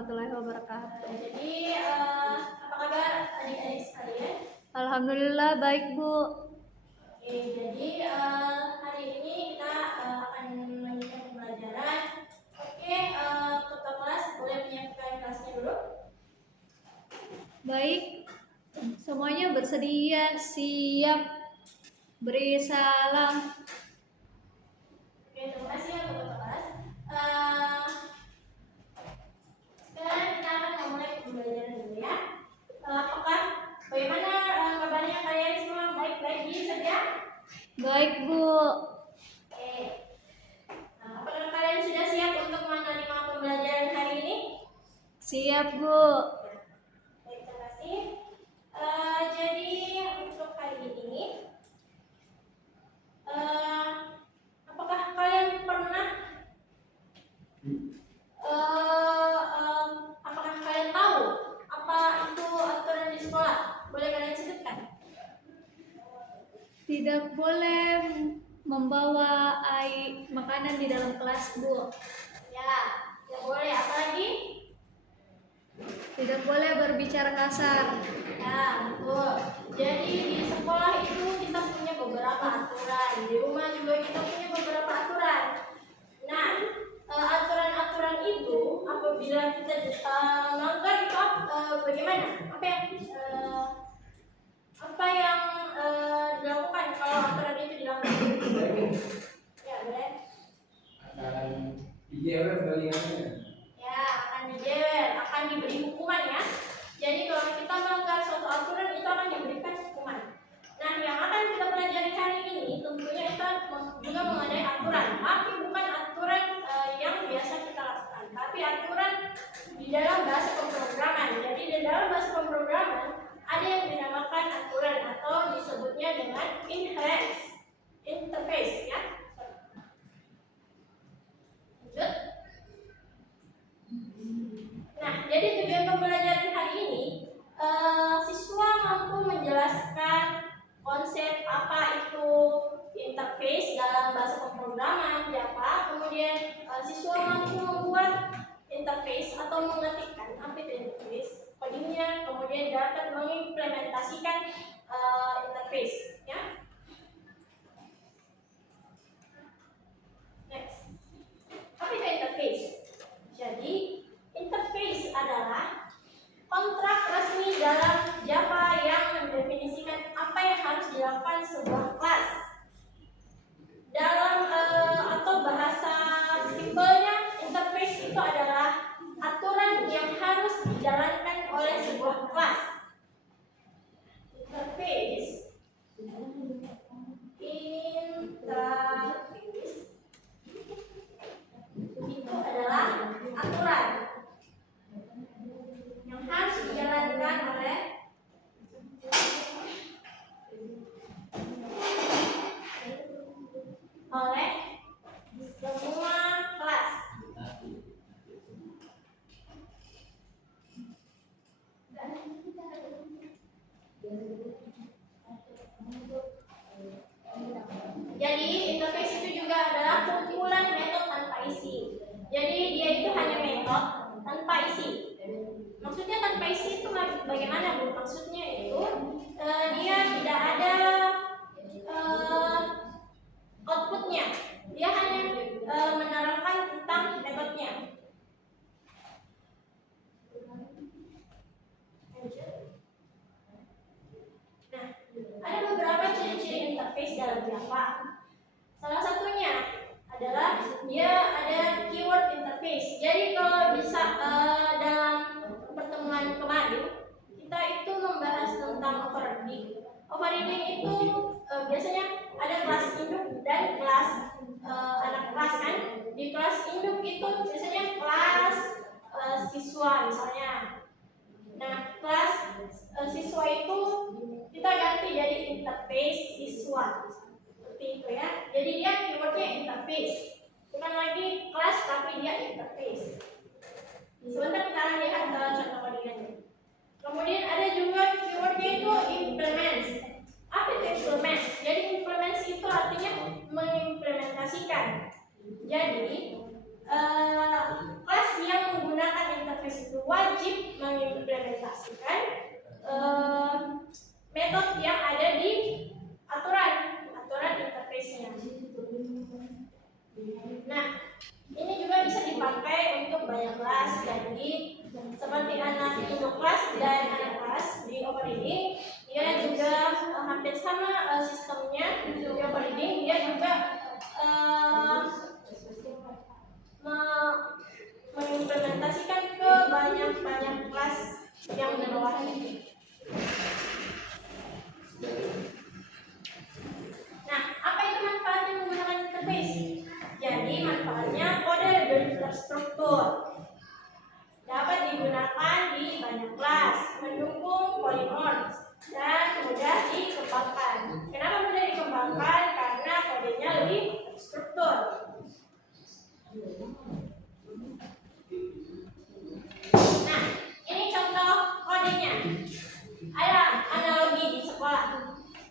warahmatullahi wabarakatuh. Jadi apa kabar adik-adik sekalian? Alhamdulillah baik, Bu. Oke, jadi hari ini kita akan melanjutkan pembelajaran. Oke, ketua kelas boleh menyiapkan kelasnya dulu. Baik, semuanya bersedia, siap, beri salam. Oke, terima kasih ya ketua kelas. Sekarang kita akan memulai pembelajaran dulu ya. Apakah bagaimana kabarnya kalian semua baik-baik saja? Baik, Bu. Oke. Apakah kalian sudah siap untuk menerima pembelajaran hari ini? Siap, Bu. Baik, terima kasih. Jadi untuk hari ini, apakah kalian pernah, apakah kalian tahu apa itu aturan di sekolah? Boleh kalian sebutkan? Tidak boleh membawa makanan di dalam kelas, Bu. Ya, tidak boleh. Apalagi? Tidak boleh berbicara kasar. Ya, betul. Jadi di sekolah itu kita punya beberapa aturan. Di rumah juga kita punya beberapa aturan. Nah, aturan-aturan itu apabila kita melanggar itu bagaimana? Apa yang dilakukan kalau aturan itu dilanggar? Ya, boleh. Akan dijewer balingannya. Ya, akan dijewer, akan diberi hukuman ya. Jadi kalau kita melanggar suatu aturan itu akan diberikan hukuman. Nah, yang akan kita pelajari hari ini tentunya kita juga mengenai aturan, tapi bukan aturan yang biasa kita lakukan, tapi aturan di dalam bahasa pemrograman. Jadi di dalam bahasa pemrograman ada yang dinamakan aturan atau disebutnya dengan interface ya. Lanjut. Nah, jadi tujuan pembelajaran hari ini siswa mampu menjelaskan konsep apa itu interface dalam bahasa pemrograman Java. Kemudian siswa mampu membuat interface atau mengetikkan apa itu interface, codingnya, kemudian dapat mengimplementasikan interface ya. Next, apa itu interface? Jadi interface adalah kontrak resmi dalam Java yang mendefinisikan apa yang harus dilakukan sebuah kelas. Dalam atau bahasa simpelnya, interface itu adalah aturan yang harus dijalankan oleh sebuah kelas. Interface itu adalah aturan yang harus dijalankan oleh semua kelas. Jadi interface itu juga adalah kumpulan metode tanpa isi. Jadi dia itu hanya metode tanpa isi. Maksudnya tanpa isi itu bagaimana, Bu? Maksudnya itu dia tidak ada outputnya. Dia hanya menerangkan tentang metodenya. Nah, ada beberapa ciri-ciri interface dalam Java. Salah satunya adalah dia ada keyword interface. Jadi kalau bisa dalam pertemuan kemarin kita itu membahas tentang overriding. Overriding itu biasanya ada kelas induk dan kelas anak kelas kan. Di kelas induk itu biasanya kelas siswa misalnya. Nah, kelas siswa itu kita ganti jadi interface siswa. Seperti itu ya. Jadi dia keywordnya interface, bukan lagi kelas tapi dia interface. Sebentar kita akan lihat contoh codingannya. Kemudian ada juga keywordnya itu implements. Apa itu implements? Jadi implements itu artinya mengimplementasikan. Jadi kelas yang menggunakan interface itu metode yang ada di aturan interface-nya. Nah, ini juga bisa dipakai untuk banyak kelas. Jadi seperti anak induk kelas dan anak kelas di overreading, dia juga hampir sama sistemnya. Di overreading dia juga mengimplementasikan ke banyak kelas yang di bawahnya. Nah, apa itu manfaatnya menggunakan interface? Jadi manfaatnya kode lebih terstruktur, dapat digunakan di banyak kelas, mendukung polymorph, dan mudah dikembangkan. Kenapa mudah dikembangkan? Karena kodenya lebih terstruktur. Nah, ini contoh kodenya. Ada analogi di sekolah.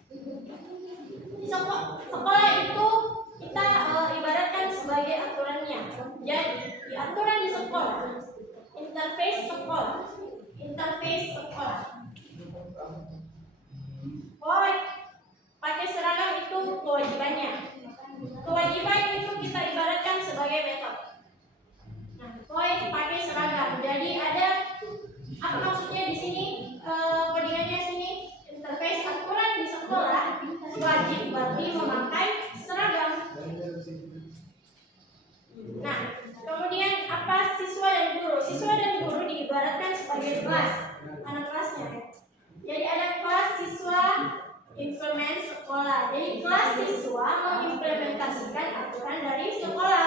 Di sekolah itu kita ibaratkan sebagai aturannya. Jadi di aturan di sekolah, interface sekolah. Oh, pakai seragam itu kewajibannya. Kewajiban itu kita ibaratkan sebagai metode. Nah, pakai seragam. Jadi ada apa maksudnya di sini? Codingannya sini interface aturan di sekolah wajib bagi memakai seragam. Nah, kemudian apa siswa dan guru? Siswa dan guru diibaratkan sebagai kelas, anak kelasnya. Jadi ada kelas siswa implement sekolah. Jadi kelas siswa mengimplementasikan aturan dari sekolah.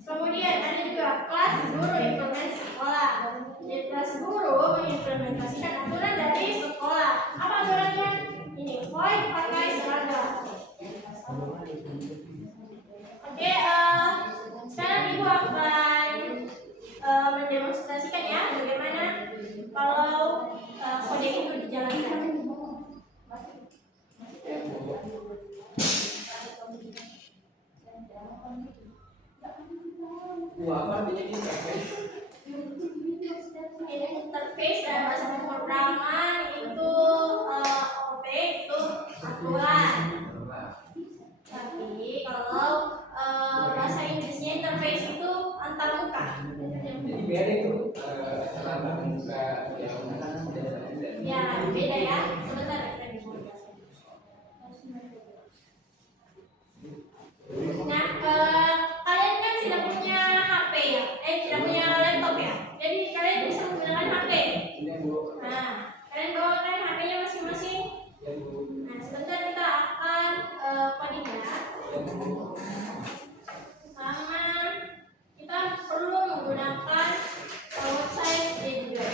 Kemudian ada juga kelas guru implement sekolah. Jadi kelas guru mengimplementasikan aturan dari sekolah. Apa aturannya? Ini void pakai seragam. Oke, sekarang ibu akan mendemonstrasikan ya bagaimana kalau kode itu dijalankan. Apa artinya interface? Interface dalam bahasa pemrograman itu OP itu aturan. Tapi kalau bahasa Inggrisnya interface itu antarmuka. Jadi beda itu antara muka yang Ya, beda ya. Sebentar kita Nah, kalian kan tidak punya HP ya? Tidak punya laptop ya? Jadi kalian bisa menggunakan HP. Nah, kalian bawakan HP-nya masing-masing. Nah, sebentar kita akan codingnya. Sama kita perlu menggunakan website editor.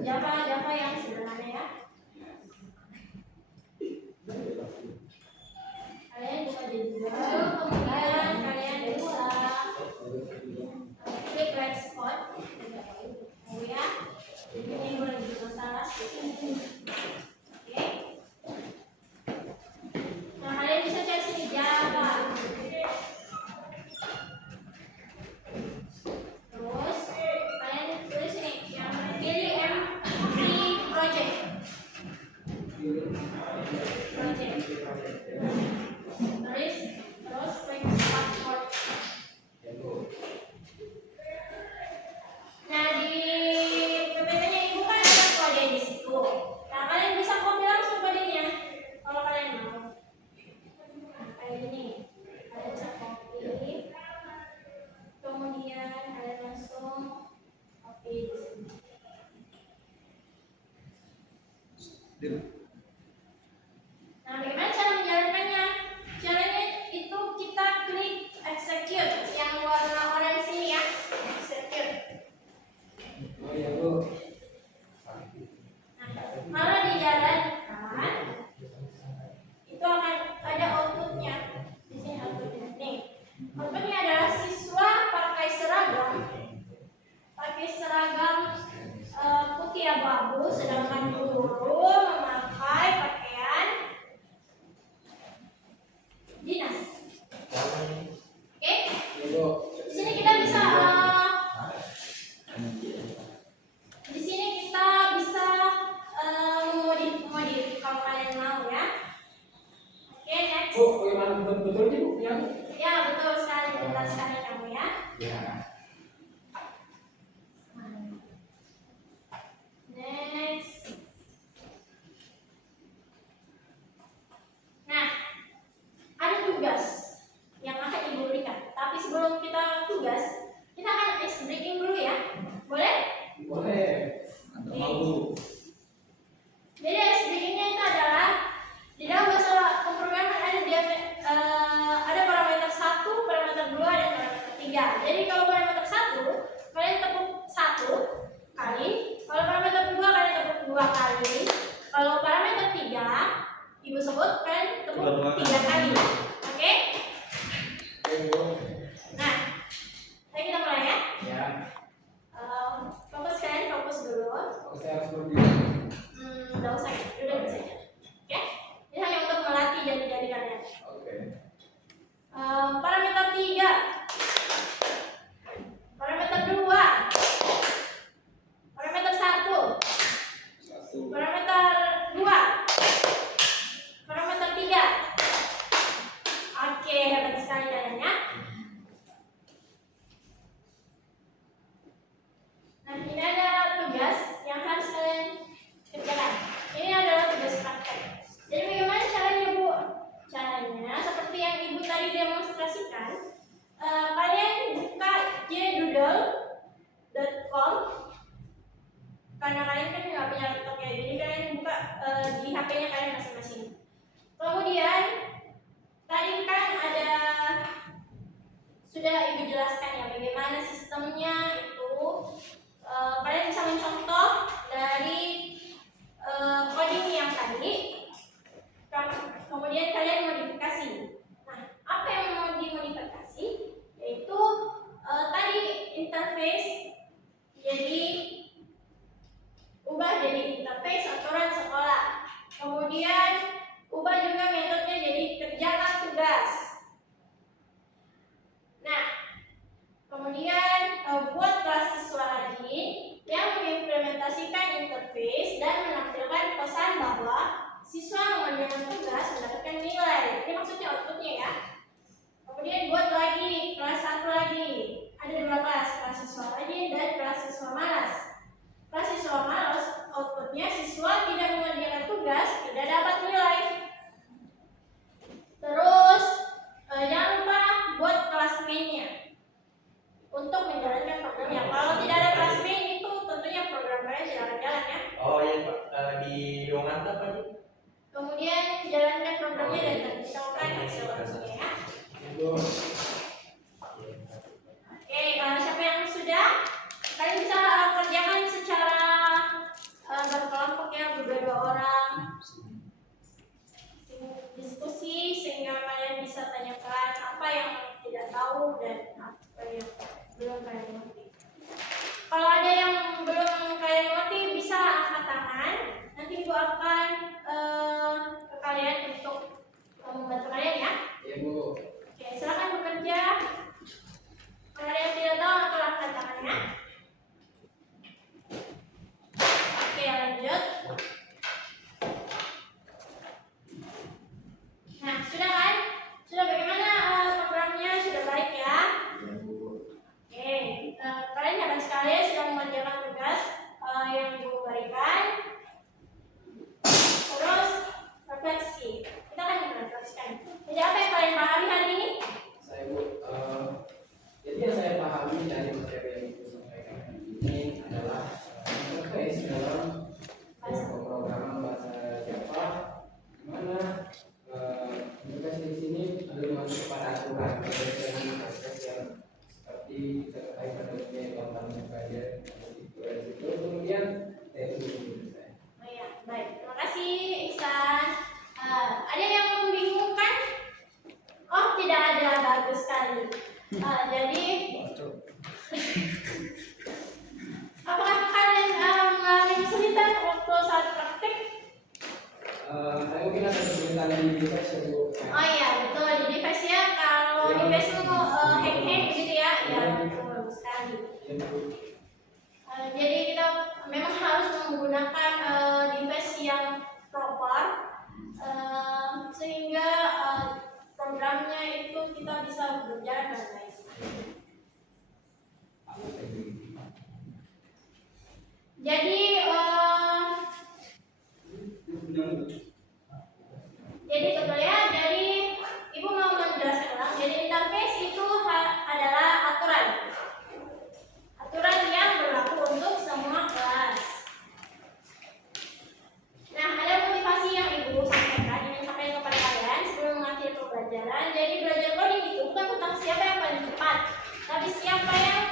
Java yang sederhana ya. Kalian bisa judul, kemudian kalian bisa klik export. Oh ya, ini boleh juga salah. Oke. Nah, kalian bisa cari sini Java. Terus kalian tulis ini yang pilih M3 project. Terus klik export. Nah, di PPT-nya ibu kan ada kode di situ. Nah, kalian bisa copy langsung kodenya kalau kalian mau. Nah, kayak gini. Kalian bisa copy. Kemudian kalian langsung copy di sini. Nah, bagaimana cara menjalankannya? Caranya itu kita klik execute yang warna orange sini ya. Execute. Oh iya Bu. Nah, kalau dijalankan itu akan ada outputnya. Di sini outputnya nih. Outputnya adalah siswa pakai seragam putih abu-abu, sedangkan guru memakai moodle.com. Karena kalian kan nggak punya laptop ya, jadi kalian buka di HP-nya kalian masing-masing. Kemudian tadi kan ada sudah Ibu jelaskan ya bagaimana sistemnya itu. Kalian bisa mencontoh dari coding yang tadi. Kemudian kalian modifikasi. Nah, apa yang mau dimodifikasi? Yaitu tadi interface, jadi ubah jadi interface aturan sekolah. Kemudian ubah juga metodenya jadi kerjakan tugas. Nah, kemudian buat kelas siswa rajin yang mengimplementasikan interface dan menampilkan pesan bahwa siswa mengerjakan tugas mendapatkan nilai. Ini maksudnya outputnya ya. Kemudian buat lagi kelas 1 lagi. Ada 2 kelas siswa rajin dan kelas siswa malas. Kelas siswa malas outputnya siswa tidak mengerjakan tugas, tidak dapat nilai. Terus jangan lupa buat kelas mainnya untuk menjalankan programnya. Kalau tidak ada kelas main itu tentunya program kalian tidak akan jalan ya. Oh iya Pak, di ruangan apa nih? Kemudian jalankan programnya dan tentukan hasil outputnya ya. Ibu. Oke, kalau siapa yang sudah, kalian bisa kerjakan secara berkelompok ya, berdua orang, diskusi sehingga kalian bisa tanyakan apa yang tidak tahu dan apa yang belum kalian ngerti. Kalau ada yang belum kalian ngerti bisa angkat tangan, nanti Ibu akan ke kalian untuk membantu kalian ya. Iya Bu. Oke, silakan bekerja. Kalau ada yang tidak tahu, akan angkat tangannya. Oke, lanjut. Nah, sudah kan? Sudah bagaimana programnya? Sudah baik ya? Iya Bu. Oke, kalian jangan sekalian sudah mengerjakan tugas yang Ibu berikan. Terus refleksi. Kita akan merefleksikan. Jadi apa yang kalian pahami hari ini? Saya Bu, jadi yang saya pahami dari materi yang Ibu sampaikan hari ini adalah interface dalam pemrograman bahasa Java, di mana interface di sini adalah mengacu pada aturan berdasarkan proses yang seperti terkait pada dunia contohnya saja itu kemudian itu saya. Oh ya, baik. Terima kasih Ihsan. Ada yang membingungkan? Oh, tidak ada. Bagus sekali. Jadi, apakah kalian mengalami kesulitan waktu saat praktek? Saya mungkin ada kesulitan di device ya Bu. Oh iya, betul. Di device ya, kalau device itu hack-hack gitu ya. Ya, betul sekali. Ya, Bu. Jadi kita memang harus menggunakan device yang proper sehingga programnya itu kita bisa berjalan dengan baik. Jadi betul ya. Jadi Ibu mau menjelaskan ulang. Jadi interface itu adalah aturan yang berlaku untuk semua kelas. Nah, ada motivasi yang Ibu sampaikan ingin sampaikan kepada kalian sebelum mengakhiri pembelajaran. Jadi belajar coding itu bukan tentang siapa yang paling cepat, tapi siapa yang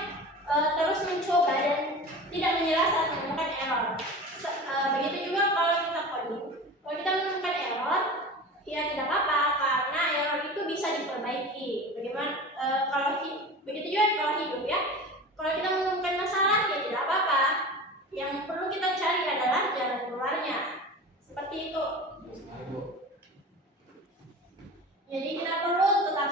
terus mencoba dan tidak menyerah saat menemukan error. Begitu juga kalau kita coding, kalau kita menemukan error, ya tidak apa-apa karena error itu bisa diperbaiki. Bagaimana begitu juga kalau hidup ya. Kalau kita menemukan masalah, ya tidak apa-apa. Yang perlu kita cari adalah jalan keluarnya. Seperti itu. Jadi kita perlu tetap